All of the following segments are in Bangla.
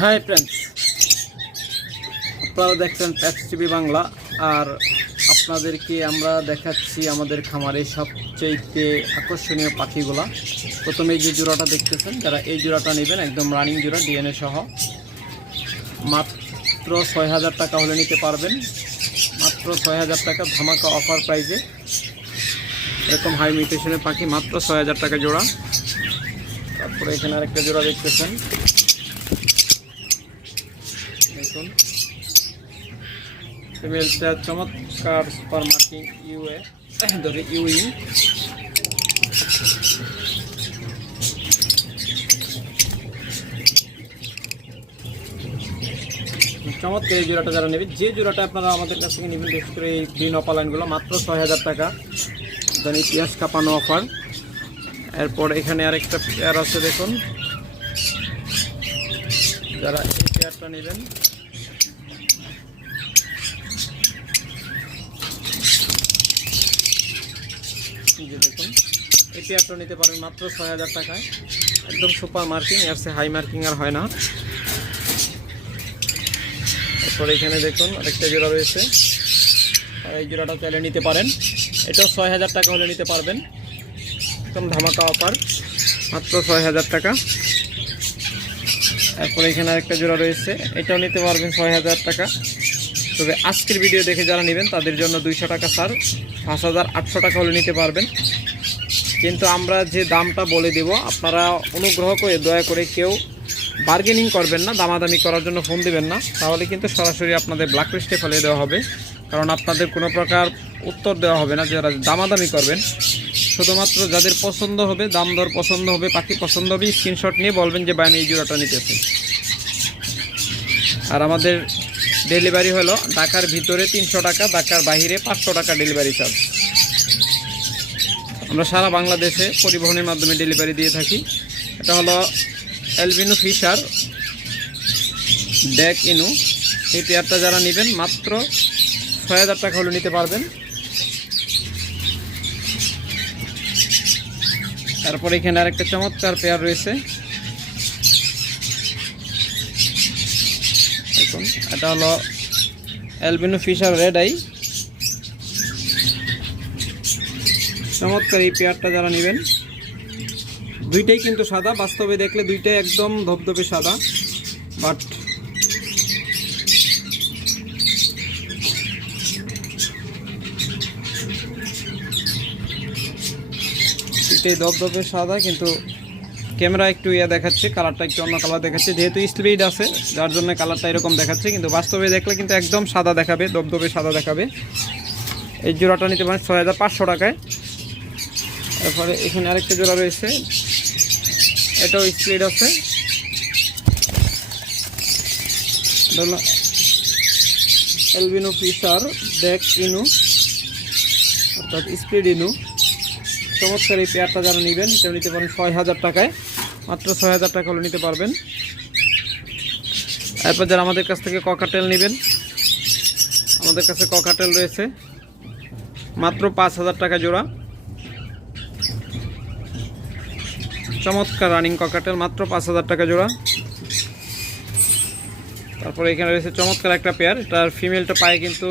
হাই ফ্রেন্ডস, আপনারা দেখছেন প্যাক্স টিভি বাংলা। আর আপনাদেরকে আমরা দেখাচ্ছি আমাদের খামারে সবচেয়ে আকর্ষণীয় পাখিগুলা। প্রথমে যে জোড়াটা দেখতেছেন, যারা এই জোড়াটা নেবেন একদম রানিং জোড়া ডিএনএ সহ, মাত্র ৬,০০০ টাকা হলে নিতে পারবেন। মাত্র ৬,০০০ টাকা ধামাকা অফার প্রাইজে এরকম হাই মিউটেশনের পাখি মাত্র ৬,০০০ টাকা জোড়া। তারপরে এখানে আরেকটা জোড়া দেখতেছেন, দেখুন ফিমেলটা চমৎকার সুপার মার্কিং ইউএ ধরে ইউই। চমৎকার এই জোড়াটা যারা নেবেন, যে জোড়াটা আপনারা আমাদের কাছ থেকে নেবেন, বিশেষ করে এই গ্রিন অপালাইনগুলো মাত্র ৬,০০০ টাকা, দেন ইতিহাস কাঁপানো অফার। এরপর এখানে আরেকটা পেয়ার আছে, দেখুন যারা এই পেয়ারটা নেবেন দেখুন এই পেয়ারটা নিতে পারেন মাত্র ৬,০০০ টাকায়, একদম সুপার মার্কিং, এর সে হাই মার্কিং আর হয় না। তারপরে এখানে দেখুন আরেকটা জোড়া রয়েছে, এই জোড়াটা চাইলে নিতে পারেন, এটাও ৬,০০০ টাকা হলে নিতে পারবেন, একদম ধামাকা অফার মাত্র ৬,০০০ টাকা। তারপরে এখানে আরেকটা জোড়া রয়েছে, এটাও নিতে পারবেন ৬,০০০ টাকা। তবে আজকের ভিডিও দেখে যারা নেবেন তাদের জন্য ২০০ টাকা ছাড়, ৫,৮০০ টাকা হলে নিতে পারবেন। কিন্তু আমরা যে দামটা বলে দেব, আপনারা অনুগ্রহ করে দয়া করে কেউ বার্গেনিং করবেন না, দামাদামি করার জন্য ফোন দেবেন না, তাহলে কিন্তু সরাসরি আপনাদের ব্ল্যাক লিস্টে ফেলে দেওয়া হবে। কারণ আপনাদের কোনো প্রকার উত্তর দেওয়া হবে না যারা দামাদামি করবেন। শুধুমাত্র যাদের পছন্দ হবে, দাম দর পছন্দ হবে, পাখি পছন্দ হবে, স্ক্রিনশট নিয়ে বলবেন যে ভাই আমি এই জোড়াটা নিতেছি। আর আমাদের ডেলিভারি হলো ঢাকার ভিতরে ৩০০ টাকা, ঢাকার বাইরে ৫০০ টাকা ডেলিভারি চার্জ। আমরা সারা বাংলাদেশে পরিবহনের মাধ্যমে ডেলিভারি দিয়ে থাকি। এটা হলো অ্যালবিনো ফিশার ডেক ইনু, এই পেয়ারটা যারা নেবেন মাত্র ৬,০০০ টাকা হলে নিতে পারবেন। তারপরে এখানে আরেকটা চমৎকার পেয়ার রয়েছে, দেখুন এটা হলো অ্যালবিনো ফিশার রেড আই। চমৎকার এই পেয়ারটা যারা নেবেন, দুইটাই কিন্তু সাদা, বাস্তবে দেখলে দুইটাই একদম ধবধবে সাদা, বাট দুইটাই ধবধবে সাদা, কিন্তু ক্যামেরা একটু দেখাচ্ছে, কালারটা একটু অন্য কালার দেখাচ্ছে, যেহেতু স্পিড আছে যার জন্য কালারটা এরকম দেখাচ্ছে, কিন্তু বাস্তবে দেখলে কিন্তু একদম সাদা দেখাবে, ধবধবে সাদা দেখাবে। এই জোড়াটা নিতে পারেন ৬,৫০০ টাকায়। তারপরে এখানে আরেকটা জোড়া রয়েছে, এটাও স্পিড আছে, অ্যালবিনো ফিশার ডেক ইনু অর্থাৎ স্পিড ইনু। চমৎকার এই পেয়ারটা যারা নেবেন এটা নিতে পারেন ৬,০০০ টাকায়, মাত্র ৬,০০০ টাকা হলে নিতে পারবেন। এরপর যারা আমাদের কাছ থেকে ককাটেল নেবেন, আমাদের কাছে ককাটেল রয়েছে মাত্র ৫,০০০ টাকা জোড়া। চমৎকার রানিং ককাটেল মাত্র ৫,০০০ টাকা জোড়া। তারপরে এখানে রয়েছে চমৎকার একটা পেয়ার, এটার ফিমেলটা পায়ে কিন্তু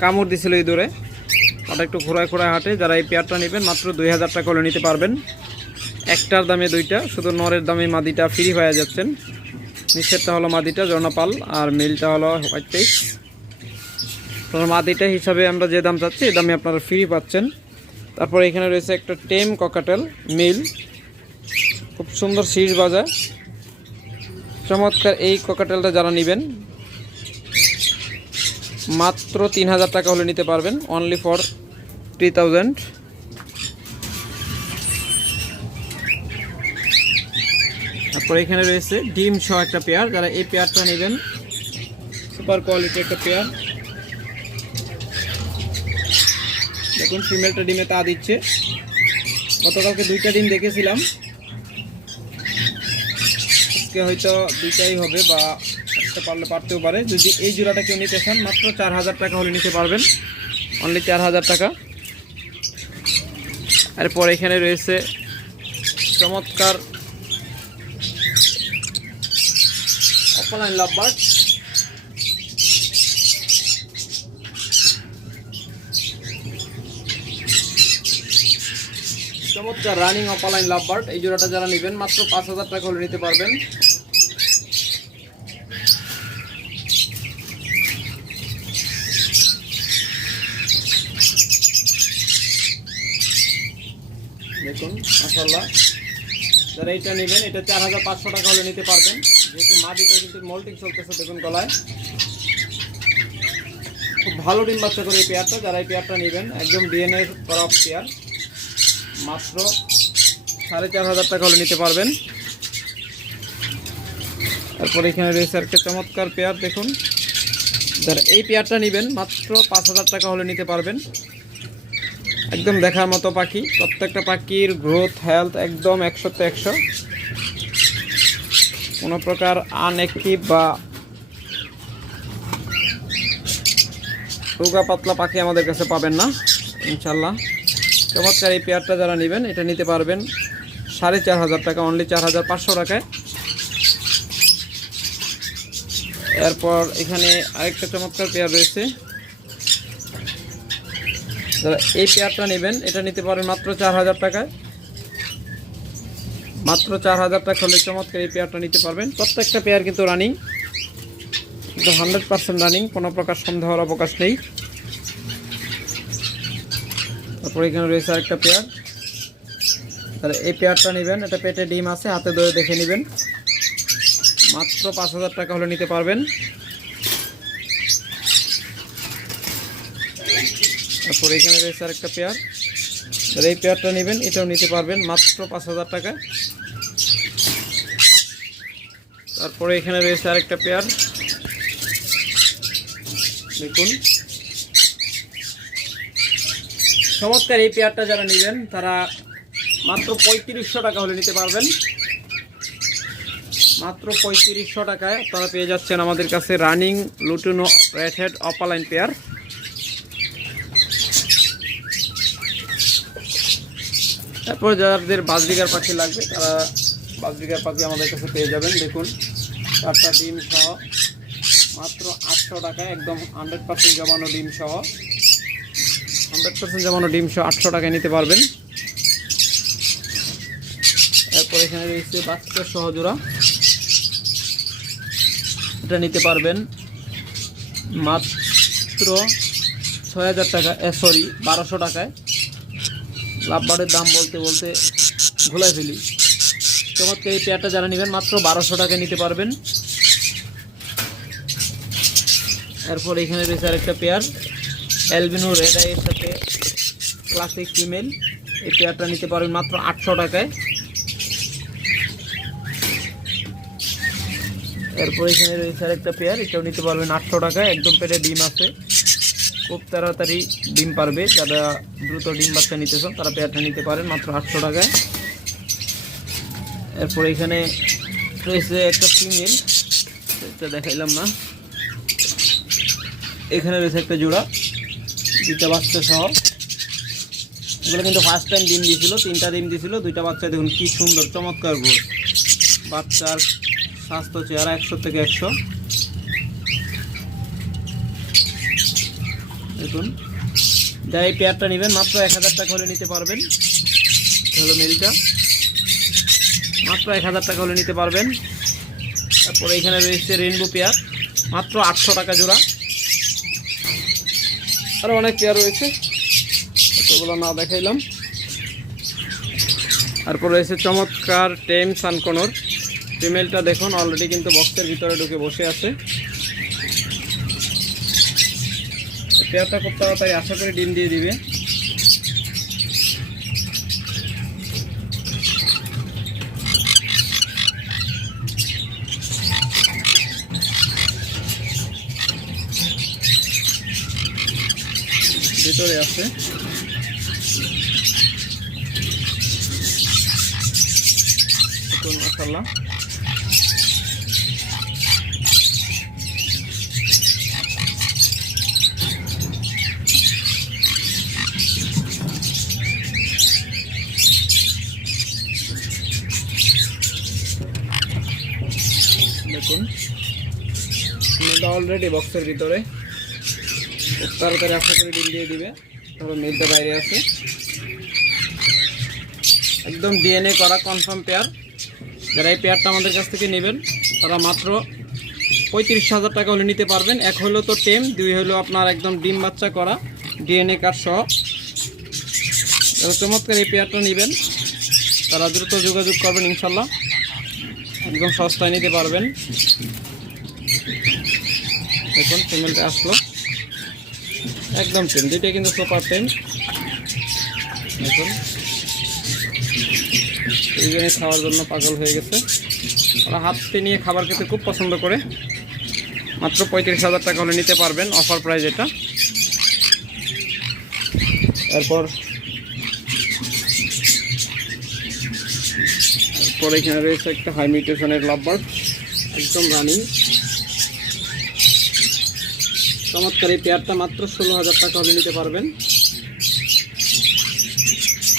কামড় দিছিল এই দূরে, ওটা একটু ঘোরায় ঘোরায় হাঁটে। যারা এই পেয়ারটা নেবেন মাত্র ২,০০০ টাকা হলে নিতে পারবেন। একটার দামে দুইটা, শুধু নরের দামে মাদিটা ফ্রি হয়ে যাচ্ছেন। নিচেরটা হলো মাদিটা জর্নাপাল, আর মেলটা হলো হোয়াইট পেস। মাদিটা হিসাবে আমরা যে দাম চাচ্ছি এই দামে আপনারা ফ্রি পাচ্ছেন। তারপর এখানে রয়েছে একটা টেম ককাটেল মেল, খুব সুন্দর শীষ বাজা। চমৎকার এই ককাটেলটা যারা নেবেন মাত্র ৩,০০০ টাকা হলে নিতে পারবেন, অনলি ফর ৩,০০০। তারপর এখানে রয়েছে ডিম সহ একটা পেয়ার, যারা এই পেয়ারটা নেবেন সুপার কোয়ালিটি একটা পেয়ার। দেখুন ফিমেলটা ডিমে তা দিচ্ছে, গতকালকে ২টা ডিম দেখেছিলাম, আজকে হয়তো ২টাই হবে বা একটা পারলে পারতেও পারে। যদি এই জোড়াটা কেউ নিতে চান মাত্র ৪,০০০ টাকা হলে নিতে পারবেন, অনলি ৪,০০০ টাকা। এরপর এখানে রয়েছে চমৎকার অপালাইন লাভবার্ড। চমৎকার রানিং অপালাইন লাভবার্ড। এই জোড়াটা যারা নেবেন মাত্র 5,000 টাকা হলে নিতে পারবেন। দেখুন মাশাআল্লাহ, যারা এটা নেবেন এটা 4,500 টাকা হলে নিতে পারবেন। যেহেতু মাটিটা কিন্তু মোল্টিং চলতেছে, দেখুন গলায় খুব ভালো ডিম বাচ্চা করে এই পেয়ারটা। যারা এই পেয়ারটা নেবেন একদম ডিএনএ করা পেয়ার, মাত্র 4,500 টাকা হলে নিতে পারবেন। তারপর এখানে রয়েছে একটা চমৎকার পেয়ার, দেখুন যারা এই পেয়ারটা নেবেন মাত্র 5,000 টাকা হলে নিতে পারবেন। একদম দেখার মতো পাখি, প্রত্যেকটা পাখির গ্রোথ হেলথ একদম 100তে 100, কোনো প্রকার আনঅ্যাক্টিভ বা রোগা পাতলা পাখি আমাদের কাছে পাবেন না ইনশাল্লাহ। চমৎকার এই পেয়ারটা যারা নেবেন এটা নিতে পারবেন 4,500 টাকা, অনলি 4,500 টাকায়। এরপর এখানে আরেকটা চমৎকার পেয়ার রয়েছে, যারা এই পেয়ারটা নেবেন এটা নিতে পারেন মাত্র 4,000 টাকায়। মাত্র 4,000 টাকা হলে চমৎকার এই পেয়ারটা নিতে পারবেন। প্রত্যেকটা পেয়ার কিন্তু রানিং, কিন্তু 100% রানিং, কোনো প্রকার সন্দেহ হওয়ার অবকাশ নেই। তারপর এখানে রয়েছে আরেকটা পেয়ার, তাহলে এই পেয়ারটা নেবেন এটা পেটে ডিম আছে, হাতে ধরে দেখে নেবেন, মাত্র 5,000 টাকা হলে নিতে পারবেন। তারপর এখানে রয়েছে আরেকটা পেয়ার, তাহলে এই পেয়ারটা নেবেন এটাও নিতে পারবেন মাত্র 5,000 টাকা। তারপরে এখানে রয়েছে আরেকটা পেয়ার, দেখুন চমৎকার এই পেয়ারটা যারা নেবেন তারা মাত্র 3,500 টাকা হলে নিতে পারবেন। মাত্র 3,500 টাকায় আপনারা পেয়ে যাচ্ছেন আমাদের কাছে running lutino red head opaline pair. তারপর যাদের বাজবিঘার পাখি লাগবে তারা বাজবিঘার পাখি আমাদের কাছে পেয়ে যাবেন। দেখুন 4টা ডিম সহ মাত্র 800 টাকায়, একদম 100% জমানো ডিম সহ, 100% জমানো ডিম সহ 800 টাকায় নিতে পারবেন। এরপর এখানে রয়েছে বাচ্চা সহ জোড়া, এটা নিতে পারবেন মাত্র 6,000 টাকা, সরি 1,200 টাকায়। লাভবার্ডের দাম বলতে বলতে ভুলাই ফেলি। চমৎকার এই পেয়ারটা যারা নেবেন মাত্র 1,200 টাকায় নিতে পারবেন। এরপর এখানে রয়েছে আরেকটা পেয়ার অ্যালবিনো রেড আইয়ের সাথে ক্লাসিক ফিমেল, এই পেয়ারটা নিতে পারবেন মাত্র 800 টাকায়। এরপর এখানে রয়েছে আরেকটা পেয়ার, এটাও নিতে পারবেন 800 টাকায়, একদম পেটে ডিম আছে, খুব তাড়াতাড়ি ডিম পারবে। যারা দ্রুত ডিম বাচ্চা নিতে চান তারা পেয়ারটা নিতে পারেন মাত্র 800 টাকায়। এরপর এখানে রয়েছে একটা ফিমেল, এটা দেখাইলাম না। এখানে রয়েছে একটা জোড়া, 2টা বাচ্চা সহ। এগুলো কিন্তু ফার্স্ট টাইম ডিম দিয়েছিল, 3টা ডিম দিয়েছিল, 2টা বাচ্চা দেখুন কি সুন্দর চমৎকার গ্রোথ। বাচ্চার স্বাস্থ্য চেহারা 100 থেকে 100। দেখুন যারা এই পেয়ারটা নেবেন মাত্র 1,000 টাকা হলে নিতে পারবেন। হলো মেলটা, মাত্র 1,000 টাকা হলে নিতে পারবেন। তারপরে এখানে রয়েছে রেইনবো পেয়ার, মাত্র 800 টাকা জোড়া। আরও অনেক পেয়ার রয়েছে, এতগুলো না দেখাইলাম। তারপর রয়েছে চমৎকার টেম সানকোনর ফিমেলটা, দেখুন অলরেডি কিন্তু বক্সের ভিতরে ঢুকে বসে আছে। পেয়ারটা খুব তাড়াতাড়ি আশা করে ডিম দিয়ে দিবে। ভিতরে আছে, মাশাআল্লাহ। দেখুন অলরেডি বক্সের ভিতরে, খুব তাড়াতাড়ি আশা করে ডিম দিয়ে দিবে। তারপর মেলটা বাইরে আছে, একদম ডিএনএ করা কনফার্ম পেয়ার। যারা এই পেয়ারটা আমাদের কাছ থেকে নেবেন তারা মাত্র 35,000 টাকা হলে নিতে পারবেন। এক হলো তো টেম, দুই হলো আপনার একদম ডিম বাচ্চা করা ডিএনএ কার্ড সহ। যারা চমৎকার এই পেয়ারটা নেবেন তারা দ্রুত যোগাযোগ করবেন, ইনশাল্লাহ একদম সস্তায় নিতে পারবেন। দেখুন ফিমেলটা আসলো, একদম টেম, দুইটাই কিন্তু সুপার টেম। দেখুন এইজন্য খাওয়ার জন্য পাগল হয়ে গেছে, ওরা হাতে নিয়ে খাবার খেতে খুব পছন্দ করে। মাত্র 35,000 টাকা হলে নিতে পারবেন, অফার প্রাইস এটা। এরপর এখানে রয়েছে একটা হাই মিউটেশনের লাভবার্ড, একদম রানিং চমৎকার এই পেয়ারটা। মাত্র 16,000 টাকা হলে নিতে পারবেন,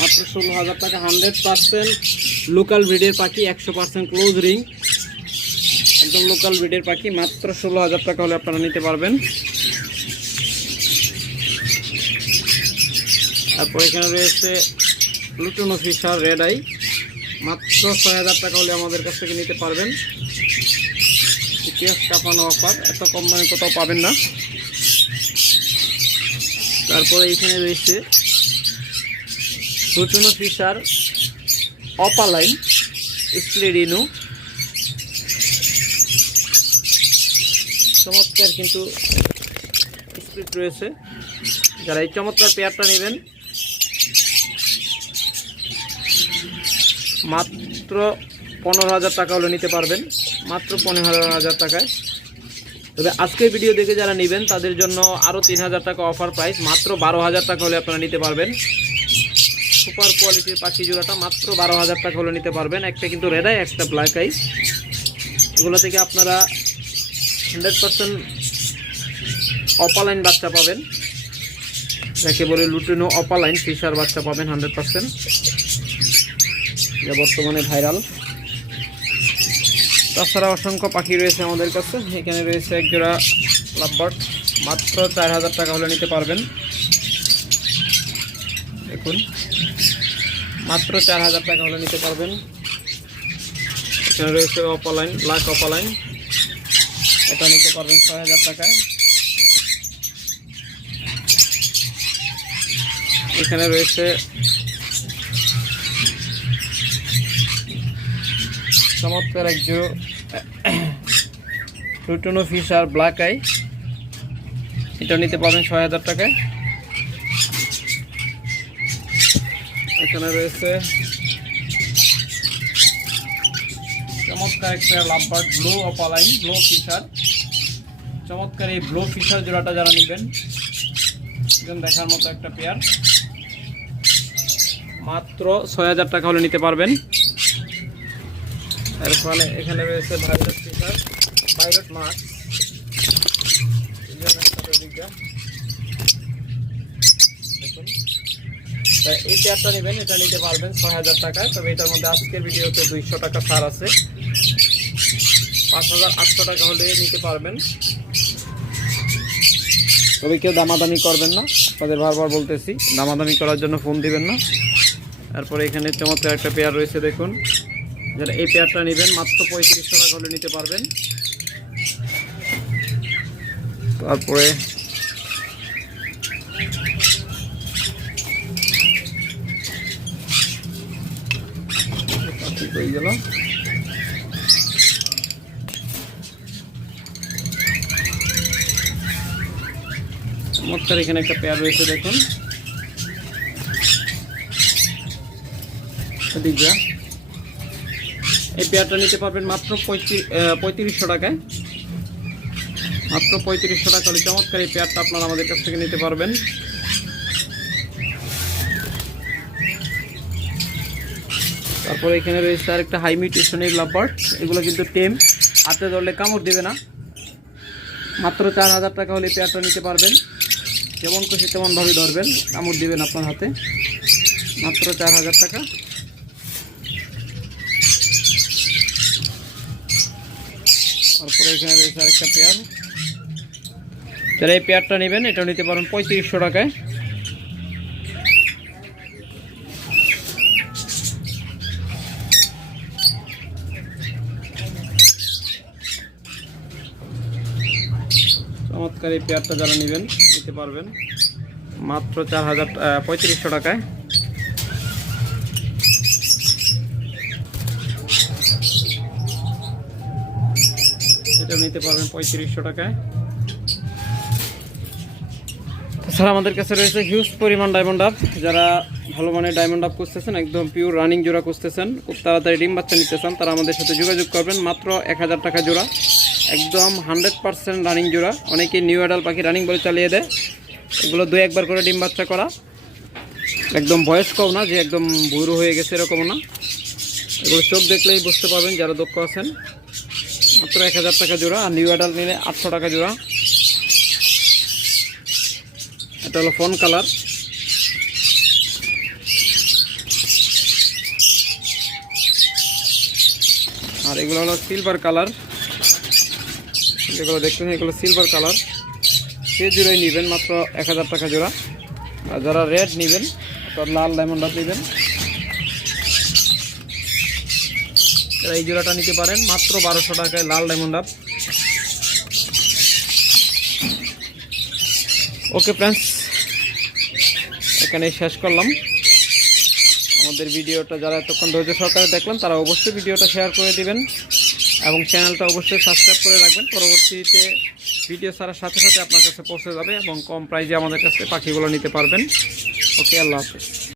মাত্র 16,000 টাকা। 100% লোকাল ব্রিডের পাখি, 100% ক্লোজ রিং, একদম লোকাল ব্রিডের পাখি। মাত্র 16,000 টাকা হলে আপনারা নিতে পারবেন। তারপর এখানে রয়েছে লুটুনো ফিশার রেড আই, মাত্র 6,000 টাকা হলে আমাদের কাছ থেকে নিতে পারবেন। ইতিহাস কাঁপানো অফার, এত কম দামে কোথাও পাবেন না। তারপরে এখানে রয়েছে লুটুনো ফিশার অপালাইন স্প্লিডিনো, চমৎকার কিন্তু স্প্লিট রয়েছে। যারা এই চমৎকার পেয়ারটা নেবেন মাত্র 15,000 টাকা হলে নিতে পারবেন, মাত্র 15,000 টাকায়। তবে আজকের ভিডিও দেখে যারা নেবেন তাদের জন্য আরও 3,000 টাকা অফার প্রাইস, মাত্র 12,000 টাকা হলে আপনারা নিতে পারবেন। সুপার কোয়ালিটির পাখি জোড়াটা মাত্র 12,000 টাকা হলে নিতে পারবেন। একটা কিন্তু রেড আই, একটা ব্ল্যাক আই। এগুলো থেকে আপনারা 100% অপালাইন বাচ্চা পাবেন, যাকে বলে লুটিনো অপালাইন ফিশার বাচ্চা পাবেন 100%, যা বর্তমানে ভাইরাল। তাছাড়া অসংখ্য পাখি রয়েছে আমাদের কাছে। এখানে রয়েছে একজোড়া লাভবার্ড, মাত্র 4,000 টাকা হলে নিতে পারবেন। দেখুন মাত্র 4,000 টাকা হলে নিতে পারবেন। এখানে রয়েছে অপালাইন, ব্ল্যাক অপালাইন, এটা নিতে পারবেন 6,000 টাকায়। এখানে রয়েছে চমৎকার একজোড়া লুটিনো ফিশার ব্ল্যাক আই, এটা নিতে পারবেন 6,000 টাকায়। এখানে রয়েছে চমৎকার একটা lovebird blue opaline, blue Fischer. চমৎকার এই ব্লু ফিশার জোড়াটা যারা নেবেন একদম দেখার মতো একটা পেয়ার, মাত্র 6,000 টাকা হলে নিতে পারবেন। এর ফলে এখানে রয়েছে ভাইরট ফিশার, ভাইরট মাছ, এই পেয়ারটা নেবেন, এটা নিতে পারবেন 6,000 টাকায়। তবে এটার মধ্যে আজকের ভিডিওতে 200 টাকা ছাড় আছে, 5,800 টাকা হলে নিতে পারবেন। তবে কেউ দামাদামি করবেন না, আপনাদের বারবার বলতেছি দামাদামি করার জন্য ফোন দিবেন না। তারপরে এখানে চমৎকার একটা পেয়ার রয়েছে, দেখুন যারা এই পেয়ারটা নেবেন মাত্র 3500 টাকা হলে নিতে পারবেন। তারপরে হয়ে গেল, চমৎকার এখানে একটা পেয়ার রয়েছে, দেখুন এই পেয়ারটা নিতে পারবেন মাত্র 3500 টাকায়, মাত্র 3500 টাকা হলে চমৎকার এই পেয়ারটা আপনারা আমাদের কাছ থেকে নিতে পারবেন। তারপরে এখানে রয়েছে আরেকটা হাই মিউটেশনের লাভবার্ড, এগুলো কিন্তু টেম, হাতে ধরলে কামড় দেবে না। মাত্র 4,000 টাকা হলে পেয়ারটা নিতে পারবেন, যেমন খুশি তেমনভাবে ধরবেন, কামড় দেবেন আপনার হাতে। মাত্র 4,000 টাকা। তারপরে এখানে রয়েছে আরেকটা পেয়ার, যারা এই পেয়ারটা নেবেন এটাও নিতে পারেন 3500 টাকায়। চমৎকার এই পেয়ারটা যারা নেবেন নিতে পারবেন মাত্র 3500 টাকায়। এটা নিতে পারবেন 3500 টাকায়। তাছাড়া আমাদের কাছে রয়েছে হিউজ পরিমাণ ডায়মন্ড আপ। যারা ভালো মানের ডায়মন্ড আপ খুঁজতেছেন, একদম পিওর রানিং জোড়া খুঁজতেছেন, খুব তাড়াতাড়ি ডিম বাচ্চা নিতে চান, তারা আমাদের সাথে যোগাযোগ করবেন। মাত্র 1000 টাকা জোড়া, একদম 100% রানিং জোড়া। অনেকে নিউ অ্যাডাল পাখি রানিং বলে চালিয়ে দেয়, এগুলো 2-1 বার করে ডিম বাচ্চা করা, একদম বয়স্কও না যে একদম বুড়ো হয়ে গেছে এরকমও না। এগুলো চোখ দেখলেই বুঝতে পারবেন যারা দক্ষ আছেন। মাত্র 1000 টাকা জোড়া। আর নিউ অ্যাডাল নিলে 800 টাকা জোড়া। এটা হলো ফোন কালার। আর এগুলো হলো সিলভার কালার, যেগুলো দেখতেছেন এগুলো সিলভার কালার। সে জোড়াই নেবেন মাত্র 1000 টাকা জোড়া। আর যারা রেড নেবেন অর্থাৎ লাল ডায়মন্ড আপ নেবেন, তারা এই জোড়াটা নিতে পারেন মাত্র 1200 টাকায়, লাল ডায়মন্ড আপ। ওকে ফ্রেন্ডস, এখানে শেষ করলাম আমাদের ভিডিওটা। যারা এতক্ষণ ধৈর্য সহকারে দেখলেন তারা অবশ্যই ভিডিওটা শেয়ার করে দিবেন এবং চ্যানেলটা অবশ্যই সাবস্ক্রাইব করে রাখবেন। পরবর্তীতে ভিডিও ছাড়ার সাথে সাথে আপনার কাছে পৌঁছে যাবে এবং কম প্রাইসে আমাদের কাছে পাখিগুলো নিতে পারবেন। ওকে, আল্লাহ হাফেজ।